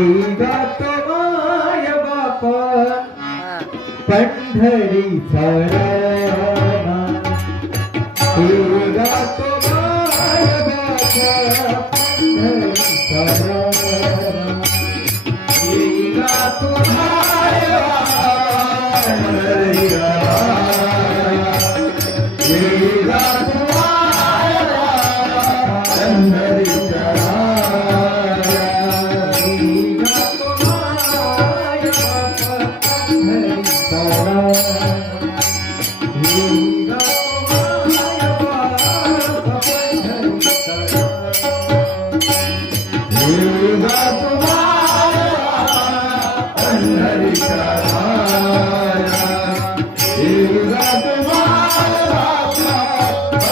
माय पंढरी चरणा गातो माय पंढरी चरणा गातो माय Pandhari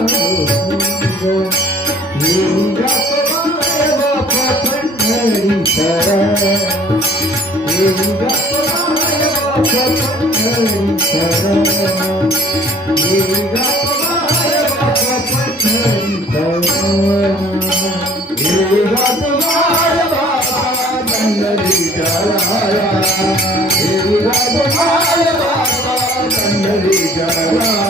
Hare Rama, Hare Rama, Hare Rama.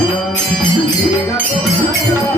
내가 떠났다